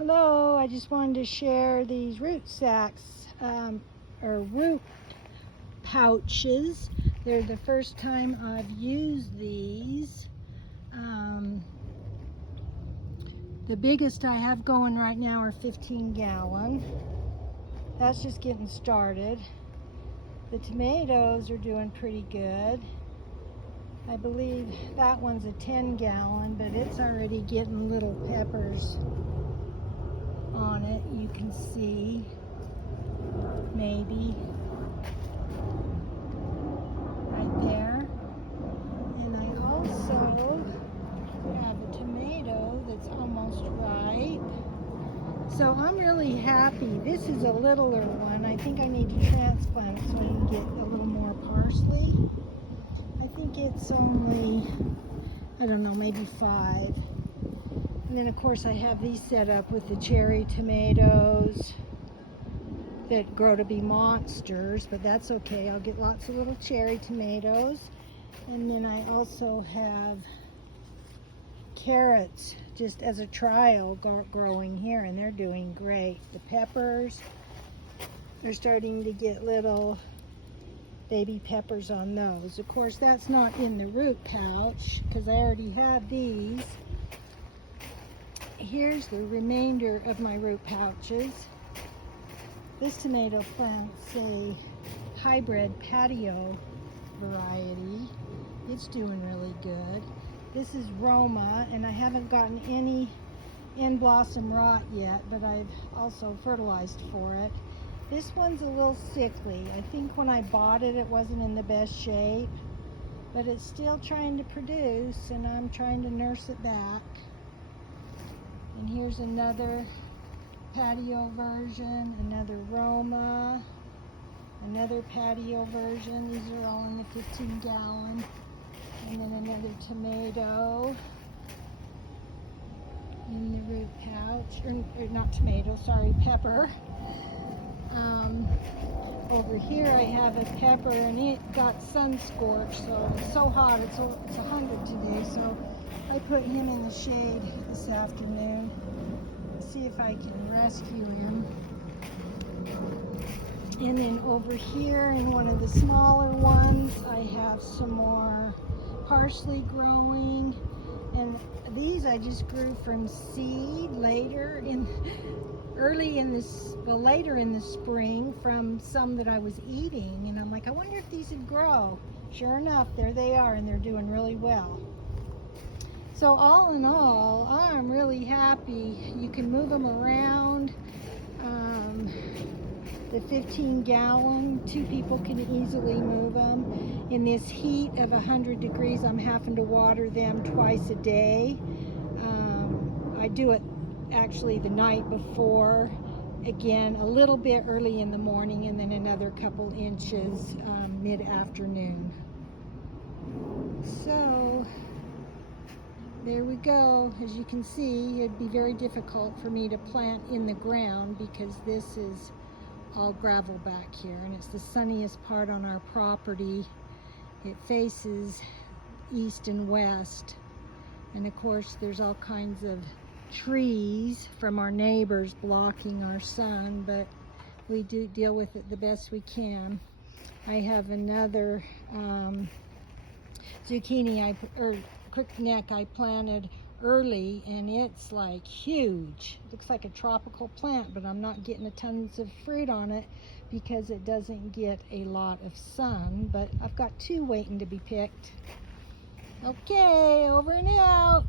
Hello, I just wanted to share these root sacks, or root pouches. They're the first time I've used these. The biggest I have going right now are 15 gallon. That's just getting started. The tomatoes are doing pretty good. I believe that one's a 10 gallon, but it's already getting little peppers on it. You can see, maybe, right there. And I also have a tomato that's almost ripe. So I'm really happy. This is a littler one. I think I need to transplant so I can get a little more parsley. I think it's only, I don't know, maybe 5. And then of course I have these set up with the cherry tomatoes that grow to be monsters, but that's okay. I'll get lots of little cherry tomatoes. And then I also have carrots just as a trial growing here, and they're doing great. The peppers, they're starting to get little baby peppers on those. Of course, that's not in the root pouch because I already have these. Here's the remainder of my root pouches. This tomato plant's a hybrid patio variety. It's doing really good. This is Roma, and I haven't gotten any end blossom rot yet, but I've also fertilized for it. This one's a little sickly. I think when I bought it, it wasn't in the best shape, but it's still trying to produce, and I'm trying to nurse it back. And here's another patio version, another Roma, another patio version. These are all in the 15 gallon. And then another tomato in the root pouch, or not tomato, sorry, pepper. Over here I have a pepper, and it got sun scorched, so it's so hot, it's 100 today, so I put him in the shade this afternoon. See if I can rescue him. And then over here in one of the smaller ones, I have some more parsley growing, and these I just grew from seed later in the spring from some that I was eating, and I'm like, I wonder if these would grow. Sure enough, there they are, and they're doing really well. So all in all, I'm really happy. You can move them around. The 15 gallon, 2 people can easily move them. In this heat of 100 degrees, I'm having to water them twice a day. I do it actually the night before, again a little bit early in the morning, and then another couple inches mid-afternoon. So there we go. As you can see, it'd be very difficult for me to plant in the ground because this is all gravel back here, and it's the sunniest part on our property. It faces east and west, and of course there's all kinds of trees from our neighbors blocking our sun, but we do deal with it the best we can. I have another zucchini or crookneck I planted early, and it's like huge. It looks like a tropical plant, but I'm not getting a tons of fruit on it because it doesn't get a lot of sun, but I've got 2 waiting to be picked. Okay, over and out.